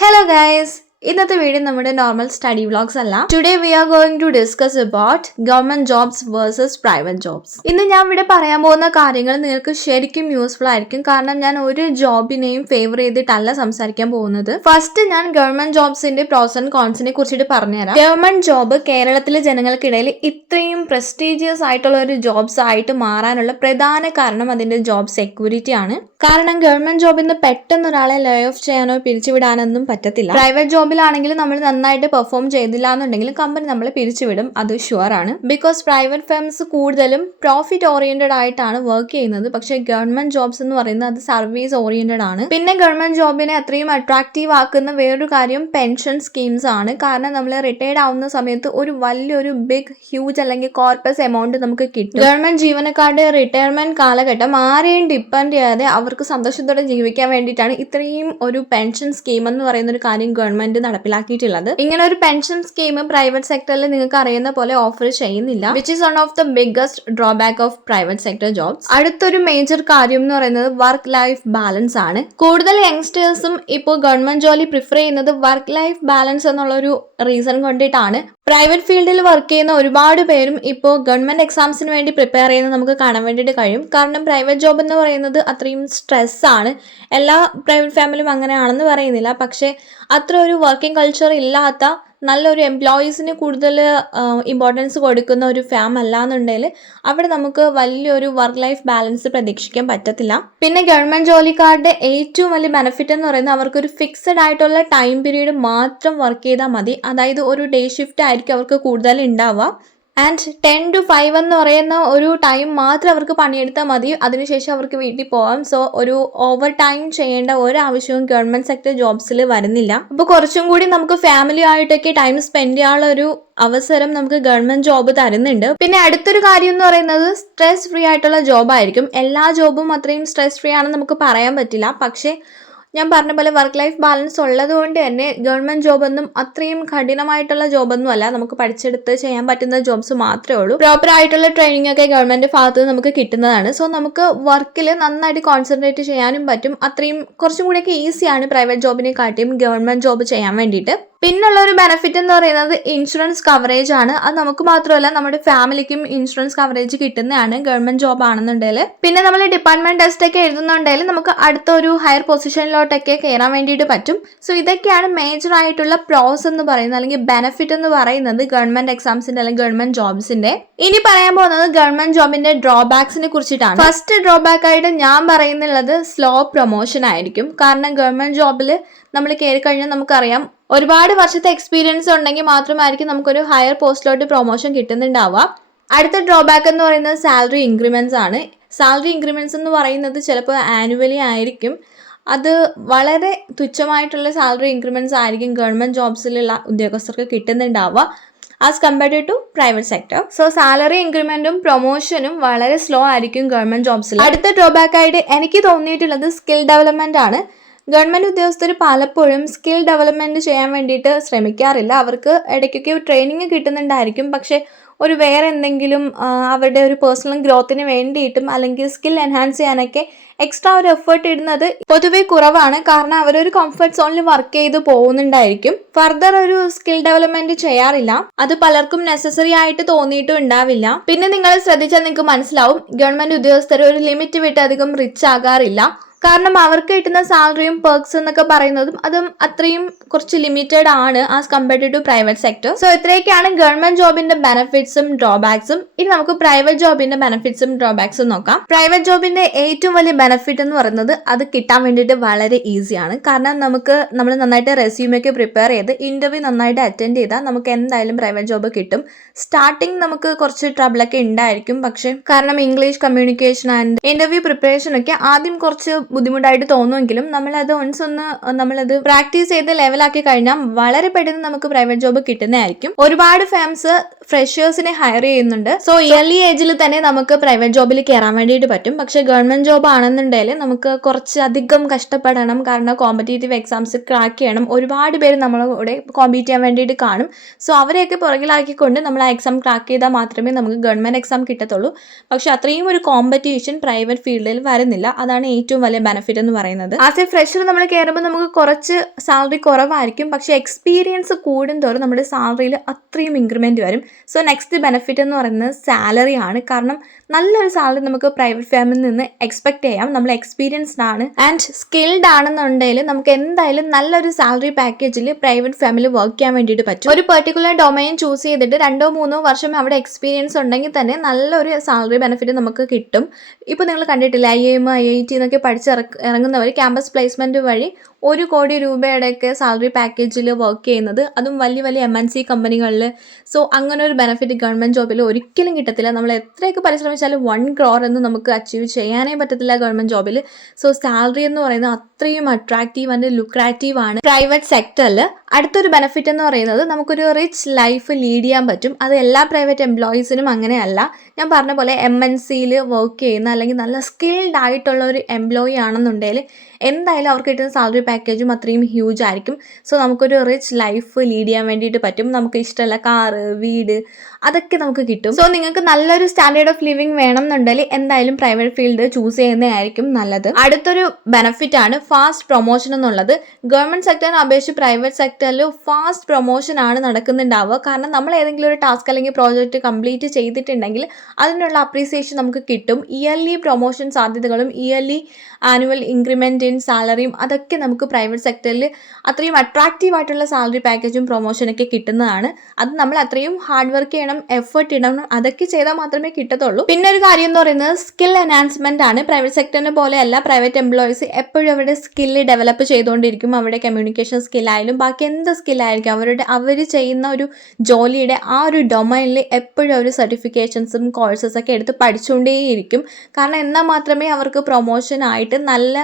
Hello guys! ഇന്നത്തെ video നമ്മുടെ normal study vlogs അല്ല. Today we are going to discuss about government jobs versus private jobs. ഇന്ന് ഞാൻ ഇവിടെ പറയാൻ പോകുന്ന കാര്യങ്ങൾ നിങ്ങൾക്ക് ശരിക്കും യൂസ്ഫുൾ ആയിരിക്കും. കാരണം ഞാൻ ഒരു ജോബിനെയും ഫേവർ ചെയ്തിട്ടല്ല സംസാരിക്കാൻ പോകുന്നത്. ഫസ്റ്റ് ഞാൻ ഗവൺമെന്റ് ജോബ്സിന്റെ പ്രോസ് ആൻഡ് കോൺസിനെ കുറിച്ചിട്ട് പറഞ്ഞുതരാം. ഗവൺമെന്റ് ജോബ് കേരളത്തിലെ ജനങ്ങൾക്കിടയിൽ ഇത്രയും പ്രസ്റ്റീജിയസ് ആയിട്ടുള്ള ഒരു ജോബ്സ് ആയിട്ട് മാറാനുള്ള പ്രധാന കാരണം അതിന്റെ ജോബ് സെക്യൂരിറ്റി ആണ്. കാരണം ഗവൺമെന്റ് ജോബിൽ നിന്ന് പെട്ടെന്ന് ഒരാളെ ലേ ഓഫ് ചെയ്യാനോ പിരിച്ചുവിടാനൊന്നും പറ്റത്തില്ല. പ്രൈവറ്റ് ജോബിലാണെങ്കിൽ നമ്മൾ നന്നായിട്ട് പെർഫോം ചെയ്തില്ല എന്നുണ്ടെങ്കിൽ കമ്പനി നമ്മളെ പിരിച്ചുവിടും, അത് ഷുവർ ആണ്. ബിക്കോസ് പ്രൈവറ്റ് ഫേംസ് കൂടുതലും പ്രോഫിറ്റ് ഓറിയന്റഡ് ആയിട്ടാണ് വർക്ക് ചെയ്യുന്നത്. പക്ഷേ ഗവൺമെന്റ് ജോബ്സ് എന്ന് പറയുന്നത് അത് സർവീസ് ഓറിയന്റഡ് ആണ്. പിന്നെ ഗവൺമെന്റ് ജോബിനെ അത്രയും അട്രാക്റ്റീവ് ആക്കുന്ന വേറൊരു കാര്യം പെൻഷൻ സ്കീംസ് ആണ്. കാരണം നമ്മൾ റിട്ടയർഡ് ആവുന്ന സമയത്ത് ഒരു വലിയൊരു ബിഗ് ഹ്യൂജ് അല്ലെങ്കിൽ കോർപ്പസ് എമൗണ്ട് നമുക്ക് കിട്ടും. ഗവൺമെന്റ് ജീവനക്കാരുടെ റിട്ടയർമെന്റ് കാലഘട്ടം ആരെയും ഡിപ്പെൻഡ് ചെയ്യാതെ അവർക്ക് സന്തോഷത്തോടെ ജീവിക്കാൻ വേണ്ടിയിട്ടാണ് ഇത്രയും ഒരു പെൻഷൻ സ്കീം എന്ന് പറയുന്ന ഒരു കാര്യം ഗവൺമെന്റ് നടപ്പിലാക്കിയിട്ടുള്ളത്. ഇങ്ങനെ ഒരു പെൻഷൻ സ്കീം പ്രൈവറ്റ് സെക്ടറിൽ നിങ്ങൾക്ക് അറിയുന്ന പോലെ ഓഫർ ചെയ്യുന്നില്ല, which is one of the biggest drawback of private sector jobs. അടുത്തൊരു മേജർ കാര്യം എന്ന് പറയുന്നത് വർക്ക് ലൈഫ് ബാലൻസ് ആണ്. കൂടുതൽ യങ്സ്റ്റേഴ്സും ഇപ്പോൾ ഗവൺമെന്റ് ജോലി പ്രിഫർ ചെയ്യുന്നത് വർക്ക് ലൈഫ് ബാലൻസ് എന്നുള്ള ഒരു റീസൺ കൊണ്ടിട്ടാണ്. പ്രൈവറ്റ് ഫീൽഡിൽ വർക്ക് ചെയ്യുന്ന ഒരുപാട് പേരും ഇപ്പോൾ ഗവൺമെന്റ് എക്സാംസിന് വേണ്ടി പ്രിപ്പയർ ചെയ്യുന്നത് നമുക്ക് കാണാൻ വേണ്ടിയിട്ട് കഴിയും. കാരണം പ്രൈവറ്റ് ജോബ് എന്ന് പറയുന്നത് അത്രയും സ്ട്രെസ് ആണ്. എല്ലാ പ്രൈവറ്റ് ഫാമിലിയും അങ്ങനെയാണെന്ന് പറയുന്നില്ല, പക്ഷേ അത്ര ഒരു വർക്കിംഗ് കൾച്ചർ ഇല്ലാത്ത നല്ലൊരു എംപ്ലോയീസിന് കൂടുതൽ ഇമ്പോർട്ടൻസ് കൊടുക്കുന്ന ഒരു ഫാം അല്ലാന്നുണ്ടെങ്കിൽ അവിടെ നമുക്ക് വലിയൊരു വർക്ക് ലൈഫ് ബാലൻസ് പ്രതീക്ഷിക്കാൻ പറ്റത്തില്ല. പിന്നെ ഗവൺമെന്റ് ജോലിക്കാരുടെ ഏറ്റവും വലിയ ബെനിഫിറ്റ് എന്ന് പറയുന്നത് അവർക്കൊരു ഫിക്സഡ് ആയിട്ടുള്ള ടൈം പീരീഡ് മാത്രം വർക്ക് ചെയ്താൽ മതി. അതായത് ഒരു ഡേ ഷിഫ്റ്റ് ആയിരിക്കും അവർക്ക് കൂടുതൽ ഉണ്ടാവുക. ആൻഡ് 10 to 5 എന്ന് പറയുന്ന ഒരു ടൈം മാത്രം അവർക്ക് പണിയെടുത്താൽ മതി. അതിനുശേഷം അവർക്ക് വീട്ടിൽ പോകാം. സോ ഒരു ഓവർ ടൈം ചെയ്യേണ്ട ഒരാവശ്യവും ഗവൺമെന്റ് സെക്ടർ ജോബ്സിൽ വരുന്നില്ല. അപ്പോൾ കുറച്ചും കൂടി നമുക്ക് ഫാമിലി ആയിട്ടൊക്കെ ടൈം സ്പെൻഡ് ചെയ്യാനുള്ള ഒരു അവസരം നമുക്ക് ഗവൺമെന്റ് ജോബ് തരുന്നുണ്ട്. പിന്നെ അടുത്തൊരു കാര്യം എന്ന് പറയുന്നത് സ്ട്രെസ് ഫ്രീ ആയിട്ടുള്ള ജോബ് ആയിരിക്കും. എല്ലാ ജോബും അത്രയും സ്ട്രെസ് ഫ്രീ ആണെന്ന് നമുക്ക് പറയാൻ പറ്റില്ല. പക്ഷേ ഞാൻ പറഞ്ഞ പോലെ വർക്ക് ലൈഫ് ബാലൻസ് ഉള്ളത് കൊണ്ട് തന്നെ ഗവൺമെന്റ് ജോബൊന്നും അത്രയും കഠിനമായിട്ടുള്ള ജോബൊന്നും അല്ല. നമുക്ക് പഠിച്ചെടുത്ത് ചെയ്യാൻ പറ്റുന്ന ജോബ്സ് മാത്രമേ ഉള്ളൂ. പ്രോപ്പർ ആയിട്ടുള്ള ട്രെയിനിങ് ഒക്കെ ഗവൺമെന്റ് ഭാഗത്ത് നമുക്ക് കിട്ടുന്നതാണ്. സോ നമുക്ക് വർക്കിൽ നന്നായിട്ട് കോൺസെൻട്രേറ്റ് ചെയ്യാനും പറ്റും. അത്രയും കുറച്ചും കൂടിയൊക്കെ ഈസിയാണ് പ്രൈവറ്റ് ജോബിനെ കാട്ടിയും ഗവൺമെന്റ് ജോബ് ചെയ്യാൻ വേണ്ടിയിട്ട്. പിന്നുള്ള ഒരു ബെനിഫിറ്റ് എന്ന് പറയുന്നത് ഇൻഷുറൻസ് കവറേജ് ആണ്. അത് നമുക്ക് മാത്രമല്ല നമ്മുടെ ഫാമിലിക്കും ഇൻഷുറൻസ് കവറേജ് കിട്ടുന്നതാണ് ഗവൺമെന്റ് ജോബ് ആണെന്നുണ്ടെങ്കിൽ. പിന്നെ നമ്മൾ ഡിപ്പാർട്ട്മെന്റ് ടെസ്റ്റ് ഒക്കെ എഴുതുന്നുണ്ടെങ്കിൽ നമുക്ക് അടുത്തൊരു ഹയർ പൊസിഷനിലോട്ടൊക്കെ കയറാൻ വേണ്ടിയിട്ട് പറ്റും. സോ ഇതൊക്കെയാണ് മേജർ ആയിട്ടുള്ള പ്രോസ് എന്ന് പറയുന്നത് അല്ലെങ്കിൽ ബെനിഫിറ്റ് എന്ന് പറയുന്നത് ഗവൺമെന്റ് എക്സാംസിന്റെ അല്ലെങ്കിൽ ഗവൺമെന്റ് ജോബ്സിന്റെ. ഇനി പറയാൻ പോകുന്നത് ഗവൺമെന്റ് ജോബിന്റെ ഡ്രോബാക്സിനെ കുറിച്ചിട്ടാണ്. ഫസ്റ്റ് ഡ്രോബാക്ക് ആയിട്ട് ഞാൻ പറയുന്നുള്ളത് സ്ലോ പ്രൊമോഷൻ ആയിരിക്കും. കാരണം ഗവൺമെന്റ് ജോബിൽ നമ്മൾ കയറി കഴിഞ്ഞാൽ നമുക്കറിയാം ഒരുപാട് വർഷത്തെ എക്സ്പീരിയൻസ് ഉണ്ടെങ്കിൽ മാത്രമായിരിക്കും നമുക്കൊരു ഹയർ പോസ്റ്റിലോട്ട് പ്രൊമോഷൻ കിട്ടുന്നുണ്ടാവുക. അടുത്ത ഡ്രോബാക്ക് എന്ന് പറയുന്നത് സാലറി ഇൻക്രിമെന്റ്സ് ആണ്. സാലറി ഇൻക്രിമെന്റ്സ് എന്ന് പറയുന്നത് ചിലപ്പോൾ ആനുവലി ആയിരിക്കും. അത് വളരെ തുച്ഛമായിട്ടുള്ള സാലറി ഇൻക്രിമെന്റ്സ് ആയിരിക്കും ഗവൺമെന്റ് ജോബ്സിലുള്ള ഉദ്യോഗസ്ഥർക്ക് കിട്ടുന്നുണ്ടാവുക as compared to private sector. So salary ഇൻക്രിമെന്റും പ്രൊമോഷനും വളരെ സ്ലോ ആയിരിക്കും ഗവൺമെന്റ് ജോബ്സിൽ. അടുത്ത ഡ്രോബാക്ക് ആയിട്ട് എനിക്ക് തോന്നിയിട്ടുള്ളത് സ്കിൽ ഡെവലപ്മെന്റ് ആണ്. ഗവൺമെന്റ് ഉദ്യോഗസ്ഥർ പലപ്പോഴും സ്കിൽ ഡെവലപ്മെന്റ് ചെയ്യാൻ വേണ്ടിയിട്ട് ശ്രമിക്കാറില്ല. അവർക്ക് ഇടയ്ക്കൊക്കെ ട്രെയിനിങ് കിട്ടുന്നുണ്ടായിരിക്കും, പക്ഷെ ഒരു വേറെ എന്തെങ്കിലും അവരുടെ ഒരു പേഴ്സണൽ ഗ്രോത്തിന് വേണ്ടിയിട്ടും അല്ലെങ്കിൽ സ്കിൽ എൻഹാൻസ് ചെയ്യാനൊക്കെ എക്സ്ട്രാ ഒരു എഫേർട്ട് ഇടുന്നത് പൊതുവെ കുറവാണ്. കാരണം അവരൊരു കംഫർട്ട് സോണിൽ വർക്ക് ചെയ്ത് പോകുന്നുണ്ടായിരിക്കും. ഫർദർ ഒരു സ്കിൽ ഡെവലപ്മെന്റ് ചെയ്യാറില്ല. അത് പലർക്കും നെസസറി ആയിട്ട് തോന്നിയിട്ടും ഉണ്ടാവില്ല. പിന്നെ നിങ്ങൾ ശ്രദ്ധിച്ചാൽ നിങ്ങൾക്ക് മനസ്സിലാവും ഗവൺമെന്റ് ഉദ്യോഗസ്ഥർ ഒരു ലിമിറ്റ് വിട്ട് അധികം റിച്ച് ആകാറില്ല. കാരണം അവർക്ക് കിട്ടുന്ന സാലറിയും പെർക്സ് എന്നൊക്കെ പറയുന്നതും അതും അത്രയും കുറച്ച് ലിമിറ്റഡ് ആണ് as compared to private sector. So ഇത്രയൊക്കെയാണ് ഗവൺമെന്റ് ജോബിന്റെ ബെനിഫിറ്റ്സും ഡ്രോബാക്സും. ഇനി നമുക്ക് പ്രൈവറ്റ് ജോബിന്റെ ബെനിഫിറ്റ്സും ഡ്രോബാക്സും നോക്കാം. പ്രൈവറ്റ് ജോബിന്റെ ഏറ്റവും വലിയ ബെനിഫിറ്റ് എന്ന് പറയുന്നത് അത് കിട്ടാൻ വേണ്ടിയിട്ട് വളരെ ഈസിയാണ്. കാരണം നമ്മൾ നന്നായിട്ട് റെസ്യൂമൊക്കെ പ്രിപ്പയർ ചെയ്ത് ഇന്റർവ്യൂ നന്നായിട്ട് അറ്റൻഡ് ചെയ്താൽ നമുക്ക് എന്തായാലും പ്രൈവറ്റ് ജോബ് കിട്ടും. സ്റ്റാർട്ടിങ് നമുക്ക് കുറച്ച് ട്രബിളൊക്കെ ഉണ്ടായിരിക്കും. പക്ഷെ കാരണം English communication and interview preparation ഒക്കെ ആദ്യം കുറച്ച് ബുദ്ധിമുട്ടായിട്ട് തോന്നുമെങ്കിലും നമ്മളത് പ്രാക്ടീസ് ചെയ്ത് ലെവലാക്കി കഴിഞ്ഞാൽ വളരെ പെട്ടെന്ന് നമുക്ക് പ്രൈവറ്റ് ജോബ് കിട്ടുന്നതായിരിക്കും. ഒരുപാട് ഫേംസ് ഫ്രഷേഴ്സിനെ ഹയർ ചെയ്യുന്നുണ്ട്. സോ ഇയർലി ഏജിൽ തന്നെ നമുക്ക് പ്രൈവറ്റ് ജോബിൽ കയറാൻ വേണ്ടിയിട്ട് പറ്റും. പക്ഷെ ഗവൺമെന്റ് ജോബ് ആണെന്നുണ്ടെങ്കിൽ നമുക്ക് കുറച്ച് അധികം കഷ്ടപ്പെടണം. കാരണം കോമ്പറ്റേറ്റീവ് എക്സാംസ് ക്രാക്ക് ചെയ്യണം. ഒരുപാട് പേര് നമ്മളോട് കോമ്പീറ്റ് ചെയ്യാൻ വേണ്ടിയിട്ട് കാണും. സോ അവരെയൊക്കെ പുറകിലാക്കിക്കൊണ്ട് നമ്മൾ ആ എക്സാം ക്രാക്ക് ചെയ്താൽ മാത്രമേ നമുക്ക് ഗവൺമെന്റ് എക്സാം കിട്ടത്തുള്ളൂ. പക്ഷെ അത്രയും ഒരു കോമ്പറ്റീഷൻ പ്രൈവറ്റ് ഫീൽഡിൽ വരുന്നില്ല. അതാണ് ഏറ്റവും വലിയ വലിയ ബെനിഫിറ്റ് എന്ന് പറയുന്നത്. ആസ് എ ഫ്രഷർ നമ്മൾ കയറുമ്പോൾ നമുക്ക് കുറച്ച് സാലറി കുറവായിരിക്കും, പക്ഷെ എക്സ്പീരിയൻസ് കൂടുന്തോറും നമ്മുടെ സാലറിയിൽ അത്രയും ഇൻക്രിമെന്റ് വരും. സോ നെക്സ്റ്റ് ബെനിഫിറ്റ് എന്ന് പറയുന്നത് സാലറി ആണ്. കാരണം നല്ലൊരു സാലറി നമുക്ക് പ്രൈവറ്റ് ഫേമിൽ നിന്ന് എക്സ്പെക്ട് ചെയ്യാം. നമ്മൾ എക്സ്പീരിയൻസ്ഡ് ആണ് ആൻഡ് സ്കിൽഡ് ആണെന്നുണ്ടെങ്കിൽ നമുക്ക് എന്തായാലും നല്ലൊരു സാലറി പാക്കേജിൽ പ്രൈവറ്റ് ഫേമിൽ വർക്ക് ചെയ്യാൻ വേണ്ടിയിട്ട് പറ്റും. ഒരു പെർട്ടിക്കുലർ ഡൊമൈൻ ചൂസ് ചെയ്തിട്ട് 2-3 വർഷം അവിടെ എക്സ്പീരിയൻസ് ഉണ്ടെങ്കിൽ തന്നെ നല്ലൊരു സാലറി ബെനിഫിറ്റ് നമുക്ക് കിട്ടും. ഇപ്പോൾ നിങ്ങൾ കണ്ടിട്ടില്ല, IIM IIT എന്നൊക്കെ പഠിച്ച് ഇറങ്ങുന്നവർ ക്യാമ്പസ് പ്ലേസ്മെന്റ് വഴി 1 കോടി രൂപയുടെയൊക്കെ സാലറി പാക്കേജിൽ വർക്ക് ചെയ്യുന്നത്, അതും വലിയ വലിയ MNC കമ്പനികളിൽ. സോ അങ്ങനെ ഒരു ബെനിഫിറ്റ് ഗവൺമെൻറ് ജോബിൽ ഒരിക്കലും കിട്ടത്തില്ല. നമ്മൾ എത്രയൊക്കെ പരിശ്രമിച്ചാലും 1 crore എന്ന് നമുക്ക് അച്ചീവ് ചെയ്യാനേ പറ്റത്തില്ല ഗവൺമെൻറ് ജോബിൽ. സോ സാലറി എന്ന് പറയുന്നത് അത്രയും അട്രാക്റ്റീവ് ആൻഡ് ലുക്രാറ്റീവ് ആണ് പ്രൈവറ്റ് സെക്ടറിൽ. അടുത്തൊരു ബെനിഫിറ്റ് എന്ന് പറയുന്നത് നമുക്കൊരു റിച്ച് ലൈഫ് ലീഡ് ചെയ്യാൻ പറ്റും. അത് എല്ലാ പ്രൈവറ്റ് എംപ്ലോയീസിനും അങ്ങനെയല്ല. ഞാൻ പറഞ്ഞ പോലെ MNCയിൽ വർക്ക് ചെയ്യുന്ന അല്ലെങ്കിൽ നല്ല സ്കിൽഡ് ആയിട്ടുള്ള ഒരു എംപ്ലോയി ആണെന്നുണ്ടെങ്കിൽ എന്തായാലും അവർക്ക് കിട്ടുന്ന സാലറി പാക്കേജും അത്രയും ഹ്യൂജ് ആയിരിക്കും. സോ നമുക്കൊരു റിച്ച് ലൈഫ് ലീഡ് ചെയ്യാൻ വേണ്ടിയിട്ട് പറ്റും. നമുക്ക് ഇഷ്ടമുള്ള കാറ്, വീട്, അതൊക്കെ നമുക്ക് കിട്ടും. സോ നിങ്ങൾക്ക് നല്ലൊരു സ്റ്റാൻഡേർഡ് ഓഫ് ലിവിങ് വേണം എന്നുണ്ടെങ്കിൽ എന്തായാലും പ്രൈവറ്റ് ഫീൽഡ് ചൂസ് ചെയ്യുന്നതായിരിക്കും നല്ലത്. അടുത്തൊരു ബെനിഫിറ്റ് ആണ് ഫാസ്റ്റ് പ്രൊമോഷൻ എന്നുള്ളത്. ഗവൺമെന്റ് സെക്ടറിനെ അപേക്ഷിച്ച് പ്രൈവറ്റ് സെക്ടറിൽ ഫാസ്റ്റ് പ്രൊമോഷൻ ആണ് നടക്കുന്നുണ്ടാവുക. കാരണം നമ്മൾ ഏതെങ്കിലും ഒരു ടാസ്ക് അല്ലെങ്കിൽ പ്രോജക്റ്റ് കംപ്ലീറ്റ് ചെയ്തിട്ടുണ്ടെങ്കിൽ അതിനുള്ള അപ്രീസിയേഷൻ നമുക്ക് കിട്ടും. ഇയർലി പ്രൊമോഷൻ സാധ്യതകളും ഇയർലി ആനുവൽ ഇൻക്രിമെന്റ് ഇൻ സാലറിയും അതൊക്കെ നമുക്ക് പ്രൈവറ്റ് സെക്ടറിൽ അത്രയും അട്രാക്റ്റീവ് ആയിട്ടുള്ള സാലറി പാക്കേജും പ്രൊമോഷനൊക്കെ കിട്ടുന്നതാണ്. അത് നമ്മൾ അത്രയും ഹാർഡ് വർക്ക് ചെയ്യണം, എഫേർട്ട് ഇടണം, അതൊക്കെ ചെയ്താൽ മാത്രമേ കിട്ടത്തുള്ളൂ. പിന്നെ ഒരു കാര്യം എന്ന് പറയുന്നത് സ്കിൽ എൻഹാൻസ്മെന്റ് ആണ്. പ്രൈവറ്റ് സെക്ടറിനെ പോലെയല്ല പ്രൈവറ്റ് എംപ്ലോയീസ് എപ്പോഴും അവരുടെ സ്കില്ല് ഡെവലപ്പ് ചെയ്തുകൊണ്ടിരിക്കും. അവരുടെ കമ്മ്യൂണിക്കേഷൻ സ്കില്ലായാലും ബാക്കി എന്ത് സ്കില്ലായിരിക്കും അവർ ചെയ്യുന്ന ഒരു ജോലിയുടെ ആ ഒരു ഡൊമൈനിൽ എപ്പോഴും അവർ സർട്ടിഫിക്കേഷൻസും കോഴ്സസൊക്കെ എടുത്ത് പഠിച്ചുകൊണ്ടേയിരിക്കും. കാരണം എന്നാൽ മാത്രമേ അവർക്ക് പ്രൊമോഷൻ ആയിട്ട് നല്ല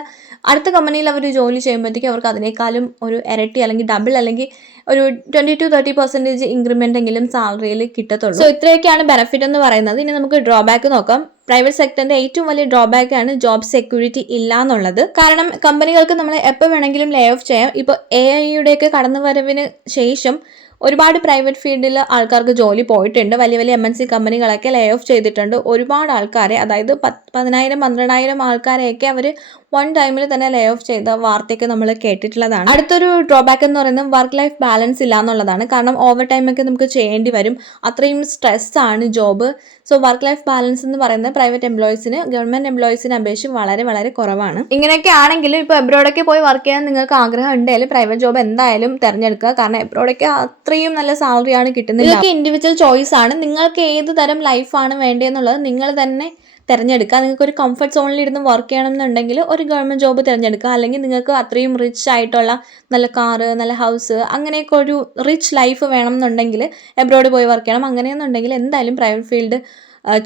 അടുത്ത കമ്പനിയിൽ അവർ ജോലി ചെയ്യുമ്പോഴത്തേക്കും അവർക്ക് അതിനേക്കാളും ഒരു ഇരട്ടി അല്ലെങ്കിൽ ഡബിൾ അല്ലെങ്കിൽ ഒരു 20-30% ഇൻക്രിമെൻ്റ് എങ്കിലും സാലറിയിൽ കിട്ടത്തുള്ളൂ. സോ ഇത്രയൊക്കെയാണ് ബെനിഫിറ്റ് എന്ന് പറയുന്നത്. ഇനി നമുക്ക് ഡ്രോബാക്ക് നോക്കാം. പ്രൈവറ്റ് സെക്ടറിന്റെ ഏറ്റവും വലിയ ഡ്രോബാക്ക് ആണ് ജോബ് സെക്യൂരിറ്റി ഇല്ല എന്നുള്ളത്. കാരണം കമ്പനികൾക്ക് നമ്മൾ എപ്പോൾ വേണമെങ്കിലും ലേ ഓഫ് ചെയ്യാം. ഇപ്പോൾ AI-യുടെയൊക്കെ കടന്നുവരവിന് ശേഷം ഒരുപാട് പ്രൈവറ്റ് ഫീൽഡിൽ ആൾക്കാർക്ക് ജോലി പോയിട്ടുണ്ട്. വലിയ വലിയ MNC കമ്പനികളൊക്കെ ലേ ഓഫ് ചെയ്തിട്ടുണ്ട് ഒരുപാട് ആൾക്കാരെ. അതായത് 10,000-12,000 ആൾക്കാരെയൊക്കെ അവർ വൺ ടൈമിൽ തന്നെ ലേ ഓഫ് ചെയ്ത വാർത്തയൊക്കെ നമ്മൾ കേട്ടിട്ടുള്ളതാണ്. അടുത്തൊരു ഡ്രോബാക്ക് എന്ന് പറയുന്നത് വർക്ക് ലൈഫ് ബാലൻസ് ഇല്ല എന്നുള്ളതാണ്. കാരണം ഓവർ ടൈമൊക്കെ നമുക്ക് ചെയ്യേണ്ടി വരും. അത്രയും സ്ട്രെസ് ആണ് job. So work life balance എന്ന് പറയുന്നത് പ്രൈവറ്റ് എംപ്ലോയീസിന് ഗവൺമെന്റ് എംപ്ലോയീസിനെ അപേക്ഷിച്ച് വളരെ വളരെ കുറവാണ്. ഇങ്ങനെയൊക്കെ ആണെങ്കിലും ഇപ്പോൾ എബ്രോഡൊക്കെ പോയി വർക്ക് ചെയ്യാൻ നിങ്ങൾക്ക് ആഗ്രഹം ഉണ്ടെങ്കിൽ പ്രൈവറ്റ് ജോബ് എന്തായാലും തിരഞ്ഞെടുക്കുക. കാരണം എബ്രോഡൊക്കെ അത്രയും നല്ല സാലറിയാണ് കിട്ടുന്നത്. ഇതൊക്കെ ഇൻഡിവിജ്വൽ ചോയ്സ് ആണ്. നിങ്ങൾക്ക് ഏത് തരം ലൈഫാണ് വേണ്ടതെന്നുള്ളത് നിങ്ങൾ തന്നെ തിരഞ്ഞെടുക്കുക. നിങ്ങൾക്ക് ഒരു കംഫർട്ട് സോണിൽ ഇരുന്ന് വർക്ക് ചെയ്യണം എന്നുണ്ടെങ്കിൽ ഒരു ഗവൺമെൻറ് ജോബ് തിരഞ്ഞെടുക്കുക. അല്ലെങ്കിൽ നിങ്ങൾക്ക് അത്രയും റിച്ച് ആയിട്ടുള്ള നല്ല കാറ്, നല്ല ഹൗസ്, അങ്ങനെയൊക്കെ ഒരു റിച്ച് ലൈഫ് വേണം എന്നുണ്ടെങ്കിൽ എബ്രോഡ് പോയി വർക്ക് ചെയ്യണം. അങ്ങനെയെന്നുണ്ടെങ്കിൽ എന്തായാലും പ്രൈവറ്റ് ഫീൽഡ്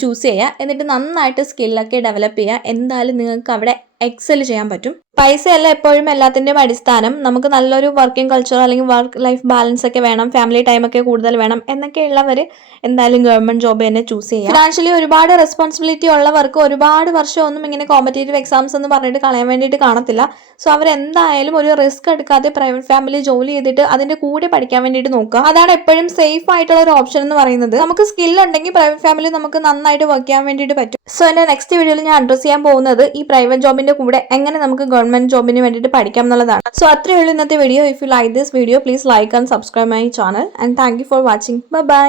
ചൂസ് ചെയ്യുക. എന്നിട്ട് നന്നായിട്ട് സ്കില്ലൊക്കെ ഡെവലപ്പ് ചെയ്യുക. എന്തായാലും നിങ്ങൾക്ക് അവിടെ എക്സൽ ചെയ്യാൻ പറ്റും. പൈസയല്ല എപ്പോഴും എല്ലാത്തിൻ്റെയും അടിസ്ഥാനം. നമുക്ക് നല്ലൊരു വർക്കിംഗ് കൾച്ചർ അല്ലെങ്കിൽ വർക്ക് ലൈഫ് ബാലൻസ് ഒക്കെ വേണം, ഫാമിലി ടൈമൊക്കെ കൂടുതൽ വേണം എന്നൊക്കെ ഉള്ളവർ എന്തായാലും ഗവൺമെൻറ് ജോബ് തന്നെ ചൂസ് ചെയ്യുക. ഫിനാൻഷ്യലി ഒരുപാട് റെസ്പോൺസിബിലിറ്റി ഉള്ളവർക്ക് ഒരുപാട് വർഷമൊന്നും ഇങ്ങനെ കോമ്പറ്റേറ്റീവ് എക്സാംസ് എന്ന് പറഞ്ഞിട്ട് കളയാൻ വേണ്ടിയിട്ട് കാണത്തില്ല. സോ അവരെന്തായാലും ഒരു റിസ്ക് എടുക്കാതെ പ്രൈവറ്റ് ഫാമിലി ജോലി ചെയ്തിട്ട് അതിൻ്റെ കൂടെ പഠിക്കാൻ വേണ്ടിയിട്ട് നോക്കുക. അതാണ് എപ്പോഴും സേഫ് ആയിട്ടുള്ള ഒരു ഓപ്ഷൻ എന്ന് പറയുന്നത്. നമുക്ക് സ്കിൽ ഉണ്ടെങ്കിൽ പ്രൈവറ്റ് ഫാമിലി നമുക്ക് നന്നായിട്ട് വർക്ക് ചെയ്യാൻ വേണ്ടിയിട്ട് പറ്റും. സോ എൻ്റെ നെക്സ്റ്റ് വീഡിയോയിൽ ഞാൻ അഡ്രസ് ചെയ്യാൻ പോകുന്നത് ഈ പ്രൈവറ്റ് ജോബിന്റെ കൂടെ എങ്ങനെ നമുക്ക് ഗവൺമെന്റ് ജോബിന് വേണ്ടിയിട്ട് പഠിക്കാം എന്നുള്ളതാണ്. സോ അത്രയേ ഉള്ളൂ ഇന്നത്തെ video. If you like this video, please like and subscribe my channel and thank you for watching. By.